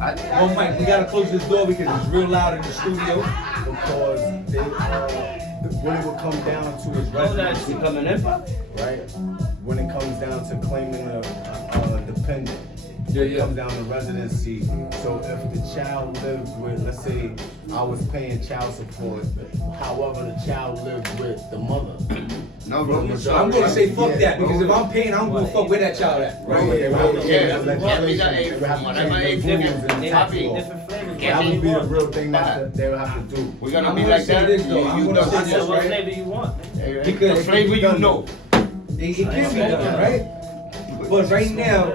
Oh, Mike, we gotta close this door because it's real loud in the studio. Because what it will come down to is residency, right? When it comes down to claiming a dependent, it comes down to residency. So if the child lives with, let's say, I was paying child support, however the child lives with the mother. No, bro. So I'm gonna say fuck that because if I'm paying, I'm gonna fuck where that child at. Right? That would be the real thing that they would have to do. We're gonna be like that. I'm gonna say this, What right? flavor you want? Because the flavor you know. It can be done, right? But right now,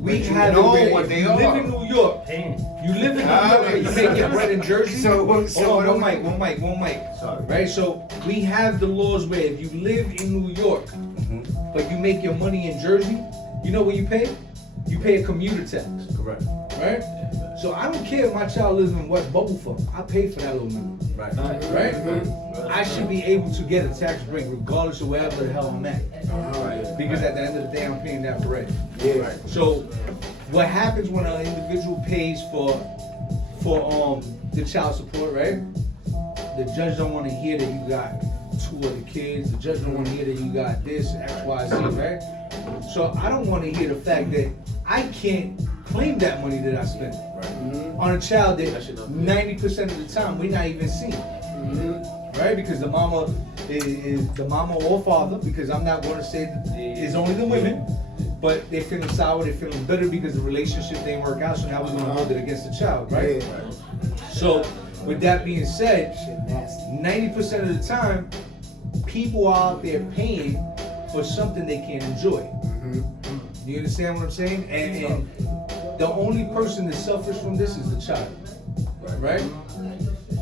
we have know it what where they you are. live in New York. You live in New York, but you make your bread in Jersey. So Hold on, one mic. Sorry. Right, so we have the laws where if you live in New York, but you make your money in Jersey, you know what you pay? You pay a commuter tax. Correct. Right? So I don't care if my child lives in West Bubblefuck. I pay for that little minute. Right. Right? I should be able to get a tax break regardless of wherever the hell I'm at. Because at the end of the day, I'm paying that bread. Yeah. Right. So what happens when an individual pays for the child support, right? The judge don't want to hear that you got 2 other kids. The judge don't want to hear that you got this, X, Y, Z, right? So I don't want to hear the fact that I can't claim that money that I spent on a child that 90% of the time we're not even seeing, right? Because the mama is the mama or father, because I'm not going to say that it's only the women, but they're feeling sour, they're feeling bitter because the relationship didn't work out, so now we're going to hold it against the child, right? So with that being said, 90% of the time, people are out there paying for something they can't enjoy. You understand what I'm saying? And the only person that's selfish from this is the child, right?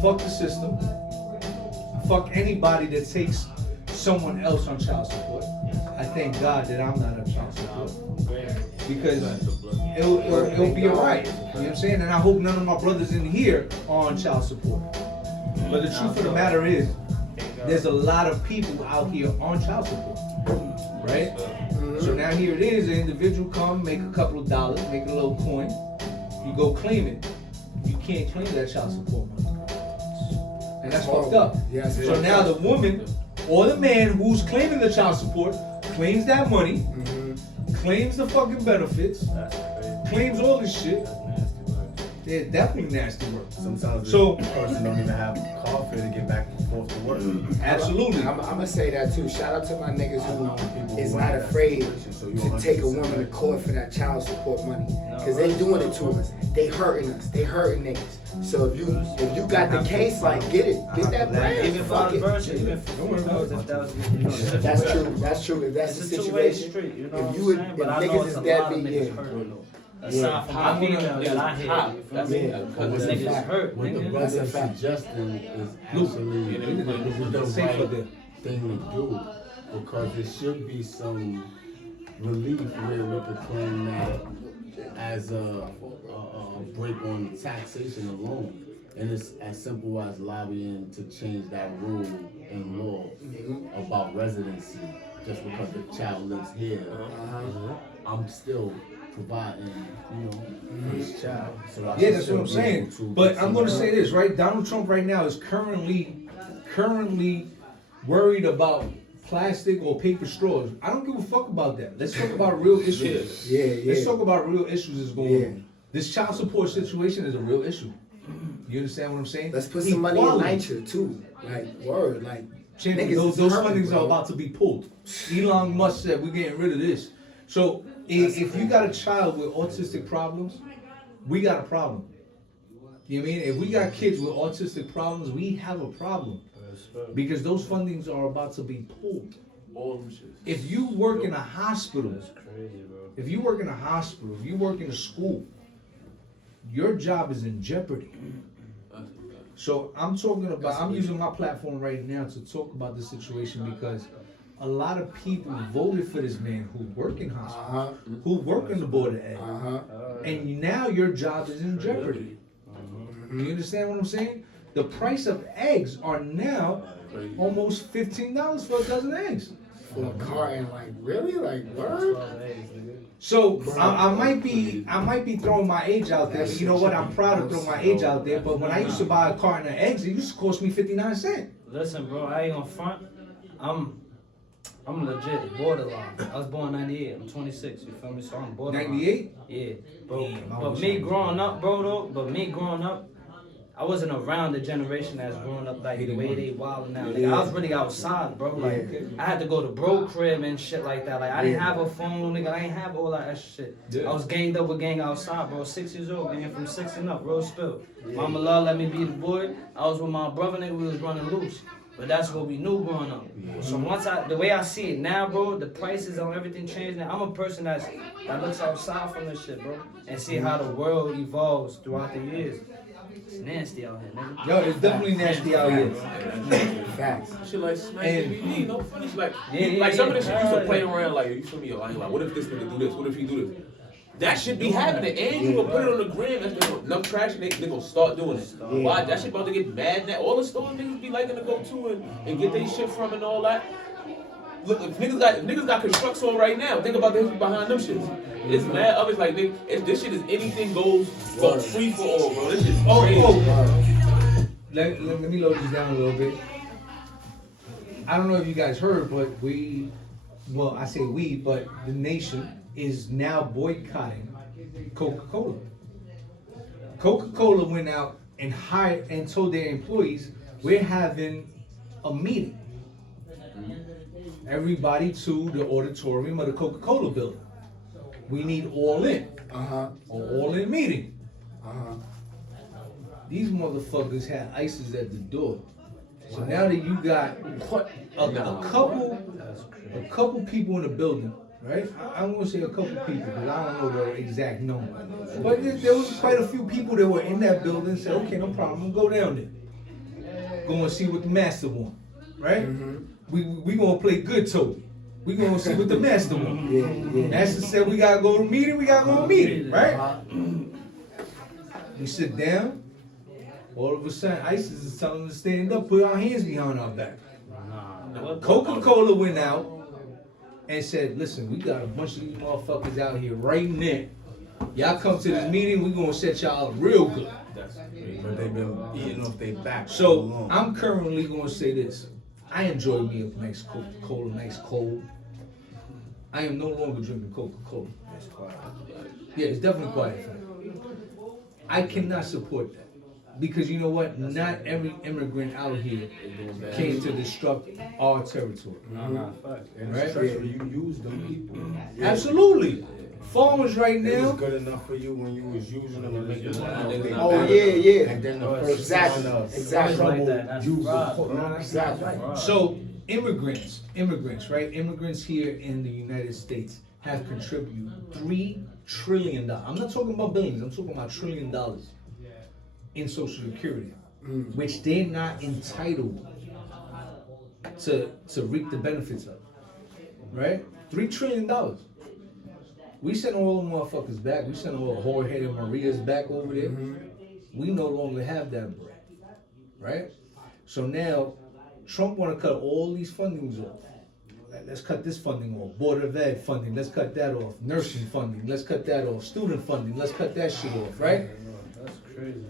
Fuck the system. Fuck anybody that takes someone else on child support. I thank God that I'm not on child support because it'll be alright. You know what I'm saying? And I hope none of my brothers in here are on child support. But the truth of the matter is, there's a lot of people out here on child support, right? So now here it is, an individual come, make a couple of dollars, make a little coin, you go claim it. You can't claim that child support money. And that's fucked up. So now the woman or the man who's claiming the child support claims that money, claims the fucking benefits, claims all this shit. They're definitely nasty work. Sometimes So the person don't even have coffee to get back and forth to work. Absolutely. I'm gonna say that too. Shout out to my niggas who is not afraid to take a woman to court for that child support money. Cause they doing it to us. They hurting us. They hurting niggas. So if you got the case, like get that bread. Even Fuck for it. the virgin, even if that was, That's true. That's true. If that's the it's a two-way situation, street, you know if what you I'm would, saying? if But I know niggas it's is a lot dead of beat, niggas yeah. hurting though. Aside from my female that I hear, you feel me? Because the niggas hurt, What the nigga. brother is suggesting is actually the right thing to do, because there should be some relief where we could claim that as a break on taxation alone. And it's as simple as lobbying to change that rule in law about residency. Just because the child lives here, I'm still providing, for this child. So Yeah, that's what I'm saying. But I'm going to say this, right? Donald Trump right now is currently worried about plastic or paper straws. I don't give a fuck about that. Let's talk about real issues. Let's talk about real issues that's going on. This child support situation is a real issue. You understand what I'm saying? Let's put some money in nature too. Like word, like Champion, those fundings are about to be pulled. Elon Musk said we're getting rid of this. So if you got a child with autistic problems, we got a problem. You know what I mean? If we got kids with autistic problems, we have a problem. Because those fundings are about to be pulled. If you work in a hospital, if you work in a school, your job is in jeopardy. So I'm using my platform right now to talk about this situation because a lot of people voted for this man who work in hospitals, who work in the Board of Ed. And now your job is in jeopardy. You understand what I'm saying? The price of eggs are now almost $15 for a dozen eggs. For a carton, like really? Like word? So I might be throwing my age out there, but you know what? I'm proud to throw my age out there. But when I used to buy a carton of eggs, it used to cost me 59 cents. Listen, bro, I ain't gonna front. I'm legit borderline. I was born 98. I'm 26. You feel me? So I'm borderline. 98? Yeah, but me growing up, bro. I wasn't around the generation that's growing up like the way they wild now. Like, I was really outside, bro. Like I had to go to bro crib and shit like that. Like I didn't have a phone, nigga. I ain't have all that extra shit. Yeah. I was ganged up with gang outside, bro. 6 years old, gang from 6 and up, real spill. Mama love let me be the boy. I was with my brother, nigga. We was running loose. But that's what we knew growing up. So the way I see it now, bro, the prices on everything changed now. I'm a person that looks outside from this shit, bro, and see how the world evolves throughout the years. It's nasty out here, nigga. Yo, it's definitely nasty out here. Facts. Shit like Smack DVD, no funny. Like some of this shit used to play around. Like you feel me? Like what if this nigga do this? What if he do this? That should be happening, and you gonna put it on the gram. That's enough traction. They gonna start doing it. Why? That shit about to get mad now. All the stores niggas be liking to go to and get their shit from and all that. Look, if niggas got constructs on right now. Think about the history behind them shits. It's mad others like this shit is anything goes free for all, bro. This shit is crazy. Let me load this down a little bit. I don't know if you guys heard, but I say we, but the nation is now boycotting Coca-Cola. Coca-Cola went out and hired and told their employees, we're having a meeting. Everybody to the auditorium of the Coca-Cola building. We need all in. An all in meeting. These motherfuckers had ISIS at the door. So now that you got a couple people in the building, right? I don't want to say a couple people because I don't know the exact number. But there was quite a few people that were in that building and said, okay, no problem, I'm gonna go down there. Go and see what the master want, right? We gonna play good Toby. We gonna see what the master want. Master said we gotta go to a meeting, right? We sit down. All of a sudden, ISIS is telling us to stand up, put our hands behind our back. Coca-Cola went out and said, listen, we got a bunch of these motherfuckers out here right now. Y'all come to this meeting, we gonna set y'all up real good. But they've been eating off their back. So I'm currently gonna say this. I enjoy me a nice Coca-Cola, nice cold. I am no longer drinking Coca-Cola. It's quiet. Yeah, it's definitely quiet for me. I cannot support that. Because you know what? Not every immigrant out here came to disrupt our territory. Right? You use them people. Absolutely. Farmers right It now. was good enough for you when you was using them and making money. Yeah. And then the first Exactly. So immigrants, right? Immigrants here in the United States have contributed $3 trillion. I'm not talking about billions. I'm talking about $1 trillion in Social Security, which they're not entitled to reap the benefits of, right? $3 trillion. We sent all the motherfuckers back. We sent all the whore-headed Marias back over there. We no longer have that bread, right? So now, Trump want to cut all these fundings off. Let's cut this funding off. Board of Ed funding, let's cut that off. Nursing funding, let's cut that off. Student funding, let's cut that shit off, right?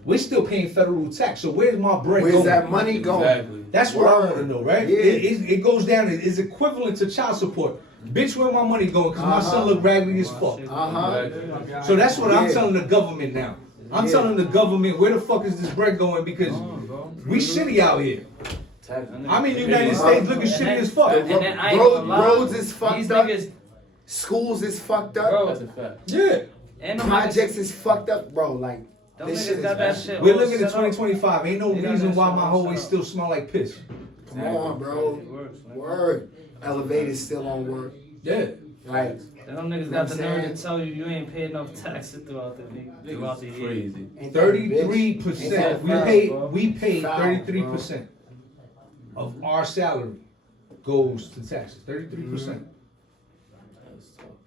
We're still paying federal tax, so where's my bread going? Where's that money going? Exactly. That's what I want to know, right? Yeah. It goes down, it's equivalent to child support. Bitch, where my money going? Because my son look raggedy as fuck. So that's what I'm telling the government now. I'm telling the government, where the fuck is this bread going? Because we shitty out here. I'm in the United States looking shitty as fuck. Roads is fucked up. Schools is fucked up. That's a fact. Yeah. And Projects is fucked up, bro. Like, this shit is bad. We're looking at 2025. Ain't no reason why my hallway still smell like piss. Come on, bro. Word. Elevator's still on work. Yeah. Like, them niggas got the nerve to tell you ain't paid enough taxes throughout the year. Crazy. 33%. We pay 33% of our salary goes to taxes. 33%.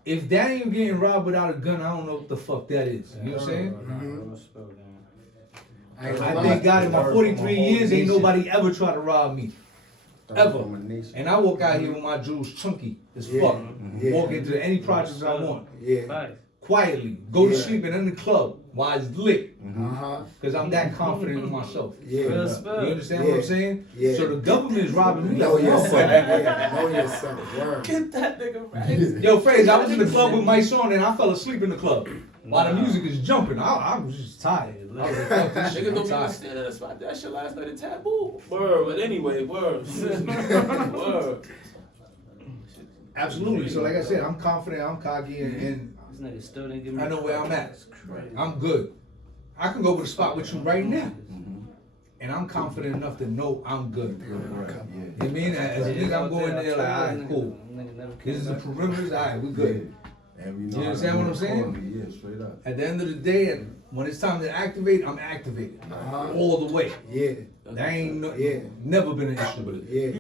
If that ain't getting robbed without a gun, I don't know what the fuck that is. You know what I'm saying? I thank God in my 43 years ain't nobody ever tried to rob me. Ever. From a nation. And I walk out here with my jewels chunky as fuck. Yeah. Walk into any projects I want. Yeah. Facts. Quietly. Go to Yeah. sleep and in the club while it's lit. Uh-huh. Because I'm that confident in myself. Yeah. Real You spell. understand what I'm saying? Yeah. So the government is robbing me. Know like a yourself. motherfucker. Yeah. Know yourself. Word. Get that nigga right. Yo, Fraze, I was in the club with my son and I fell asleep in the club. While the music is jumping. I was just tired. I was like, fuck this shit, Niggas I'm don't be tired. understand that spot. That shit last night at Taboo. Word, but anyway, word. Word. Absolutely. So like I said, I'm confident, I'm cocky, and This nigga still didn't give me. I know where I'm at. I'm good. I can go to the spot with you right now. And I'm confident enough to know I'm good. You know what I mean? As a nigga, I'm going there like, alright, cool. This is the perimeters, alright, we good. And we You know how understand to what I'm move saying? accordingly. Yeah, straight up. At the end of the day, and when it's time to activate, I'm activated. All the way. Yeah. That ain't Yeah. never been an issue with it. Yeah.